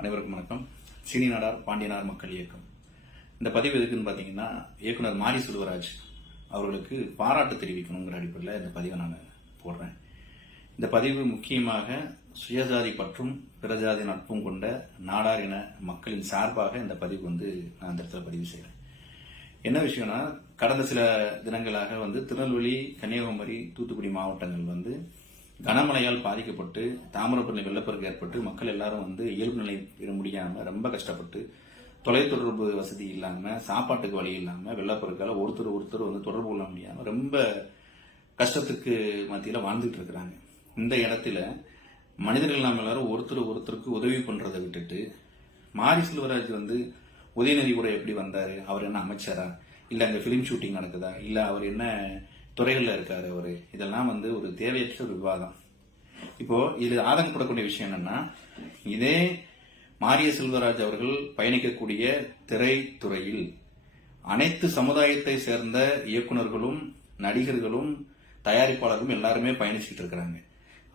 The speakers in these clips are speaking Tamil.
அனைவருக்கும் வணக்கம். சீனி நாடார் பாண்டியனார் மக்கள் இயக்கம். இந்த பதிவு எதுக்குன்னு பார்த்தீங்கன்னா இயக்குனர் மாரி செல்வராஜ் அவர்களுக்கு பாராட்டு தெரிவிக்கணுங்கிற அடிப்படையில் இந்த பதிவை நான் போடுறேன். இந்த பதிவு முக்கியமாக சுயஜாதி பற்றும் பிறஜாதி நட்பும் கொண்ட நாடார் இன மக்களின் சார்பாக இந்த பதிவு வந்து நான் இந்த இடத்துல பதிவு செய்கிறேன் என்ன விஷயம்னா கடந்த சில தினங்களாக வந்து திருநெல்வேலி கன்னியாகுமரி தூத்துக்குடி மாவட்டங்கள் வந்து கனமழையால் பாதிக்கப்பட்டு தாமிரபரணி வெள்ளப்பெருக்கு ஏற்பட்டு மக்கள் எல்லாரும் வந்து இயல்பு நிலை பெற முடியாமல் ரொம்ப கஷ்டப்பட்டு தொலைத்தொடர்பு வசதி இல்லாமல் சாப்பாட்டுக்கு வழி இல்லாமல் வெள்ளப்பெருக்கால் ஒருத்தர் ஒருத்தர் வந்து தொடர்பு கொள்ள முடியாமல் ரொம்ப கஷ்டத்துக்கு மத்தியில் வாழ்ந்துட்டு இருக்கிறாங்க. இந்த இடத்துல மனிதர்கள் நாம் எல்லாரும் ஒருத்தர் ஒருத்தருக்கு உதவி பண்ணுறதை விட்டுட்டு மாரி செல்வராஜ் வந்து உதயநிதி கூட எப்படி வந்தார்? அவர் என்ன அமைச்சரா? இல்லை அந்த ஃபிலிம் ஷூட்டிங் நடக்குதா? இல்லை அவர் என்ன துறைகளில் இருக்கார் அவர். இதெல்லாம் வந்து ஒரு தேவையற்ற ஒரு விவாதம். இப்போது இது ஆதங்கப்படக்கூடிய விஷயம் என்னென்னா இதே மாரிய செல்வராஜ் அவர்கள் பயணிக்கக்கூடிய திரைத்துறையில் அனைத்து சமுதாயத்தை சேர்ந்த இயக்குனர்களும் நடிகர்களும் தயாரிப்பாளர்களும் எல்லாருமே பயணிச்சுட்டு இருக்கிறாங்க.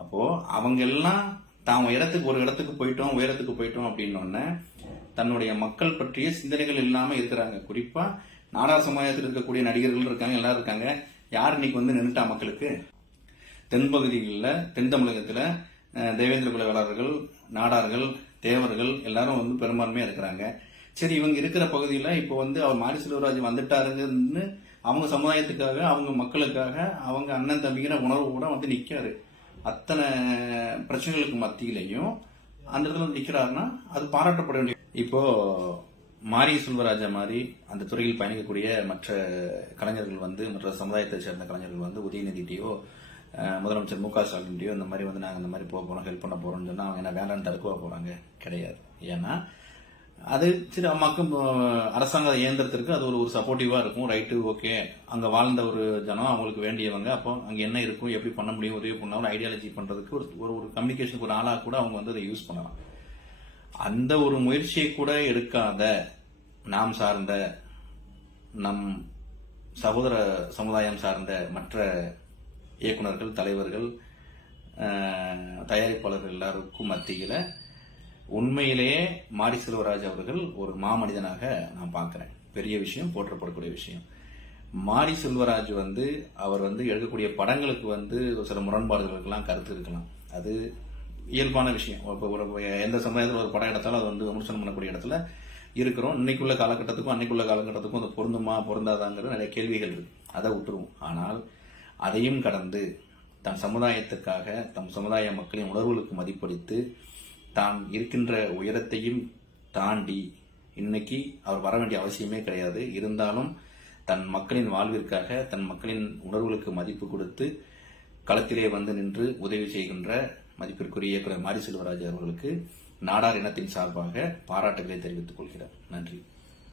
அப்போது அவங்க எல்லாம் தான் இடத்துக்கு ஒரு இடத்துக்கு போயிட்டோம் உயரத்துக்கு போயிட்டோம் அப்படின்னோடனே தன்னுடைய மக்கள் பற்றிய சிந்தனைகள் இல்லாமல் இருக்கிறாங்க. குறிப்பாக நாடா சமுதாயத்தில் இருக்கக்கூடிய நடிகர்கள் இருக்காங்க எல்லாரும் இருக்காங்க. யார் இன்னைக்கு வந்து நின்றுட்டா மக்களுக்கு? தென்பகுதிகளில் தென் தமிழகத்தில் தேவேந்திர குல வேளாளர்கள் நாடார்கள் தேவர்கள் எல்லாரும் வந்து பெரும்பான்மையாக இருக்கிறாங்க. சரி இவங்க இருக்கிற பகுதியில் இப்போ வந்து அவர் மாரி செல்வராஜ் வந்துட்டாருங்கன்னு அவங்க சமுதாயத்துக்காக அவங்க மக்களுக்காக அவங்க அண்ணன் தம்பிங்கிற உணர்வு கூட வந்து நிற்காரு அத்தனை பிரச்சனைகளுக்கு மத்தியிலையும் அந்த இடத்துல வந்து நிற்கிறாருன்னா அது பாராட்டப்பட வேண்டிய இப்போ மாரிய செல்வராஜா மாதிரி அந்த துறையில் பயணிக்கக்கூடிய மற்ற கலைஞர்கள் வந்து மற்ற சமுதாயத்தை சேர்ந்த கலைஞர்கள் வந்து உதயநிதிட்டையோ முதலமைச்சர் மு க ஸ்டாலின்டையோ இந்த மாதிரி வந்து நாங்கள் இந்த மாதிரி போக போகிறோம் ஹெல்ப் பண்ண போகிறோம்னு சொன்னால் அவங்க என்ன வேண்டான்னு தடுக்க போகிறாங்க கிடையாது. ஏன்னா அது சரி அம்மாக்கும் அரசாங்க இயந்திரத்திற்கு அது ஒரு ஒரு சப்போர்ட்டிவாக இருக்கும். ரைட்டு ஓகே அங்கே வாழ்ந்த ஒரு ஜனம் அவங்களுக்கு வேண்டியவங்க. அப்போ அங்கே என்ன இருக்கும் எப்படி பண்ண முடியும் உதவி பண்ண ஒரு ஐடியாலஜி பண்ணுறதுக்கு ஒரு ஒரு கம்யூனிகேஷனுக்கு ஒரு ஆளாக கூட அவங்க வந்து அதை யூஸ் பண்ணலாம். அந்த ஒரு முயற்சியை கூட எடுக்காத நாம் சார்ந்த நம் சகோதர சமுதாயம் சார்ந்த மற்ற இயக்குனர்கள் தலைவர்கள் தயாரிப்பாளர்கள் எல்லாருக்கும் மத்தியில் உண்மையிலேயே மாரி செல்வராஜ் அவர்கள் ஒரு மாமனிதனாக நான் பார்க்குறேன். பெரிய விஷயம் போற்றப்படக்கூடிய விஷயம். மாரி செல்வராஜ் வந்து அவர் வந்து எடுக்கக்கூடிய படங்களுக்கு வந்து ஒரு சில முரண்பாடுகளுக்கெல்லாம் கருத்து இருக்கலாம். அது இயல்பான விஷயம். இப்போ ஒரு எந்த சமுதாயத்தில் ஒரு படம் எடுத்தாலும் அது வந்து விமர்சனம் பண்ணக்கூடிய இடத்துல இருக்கிறோம். இன்னைக்குள்ள காலகட்டத்துக்கும் அன்னைக்குள்ள காலகட்டத்துக்கும் அது பொருந்துமா பொருந்தாதாங்கிற நிறைய கேள்விகள் இருக்கு. அதை விட்டுருவோம் ஆனால் அதையும் கடந்து தன் சமுதாயத்துக்காக தம் சமுதாய மக்களின் உணர்வுகளுக்கு மதிப்பளித்து தான் இருக்கின்ற உயரத்தையும் தாண்டி இன்னைக்கு அவர் வர வேண்டிய அவசியமே கிடையாது. இருந்தாலும் தன் மக்களின் வாழ்விற்காக தன் மக்களின் உணர்வுகளுக்கு மதிப்பு கொடுத்து களத்திலே வந்து நின்று உதவி செய்கின்ற மதிப்பிற்குரிய இயக்குனர் மாரி செல்வராஜ் அவர்களுக்கு நாடார் இனத்தின் சார்பாக பாராட்டுகளை தெரிவித்துக் கொள்கிறார் நன்றி.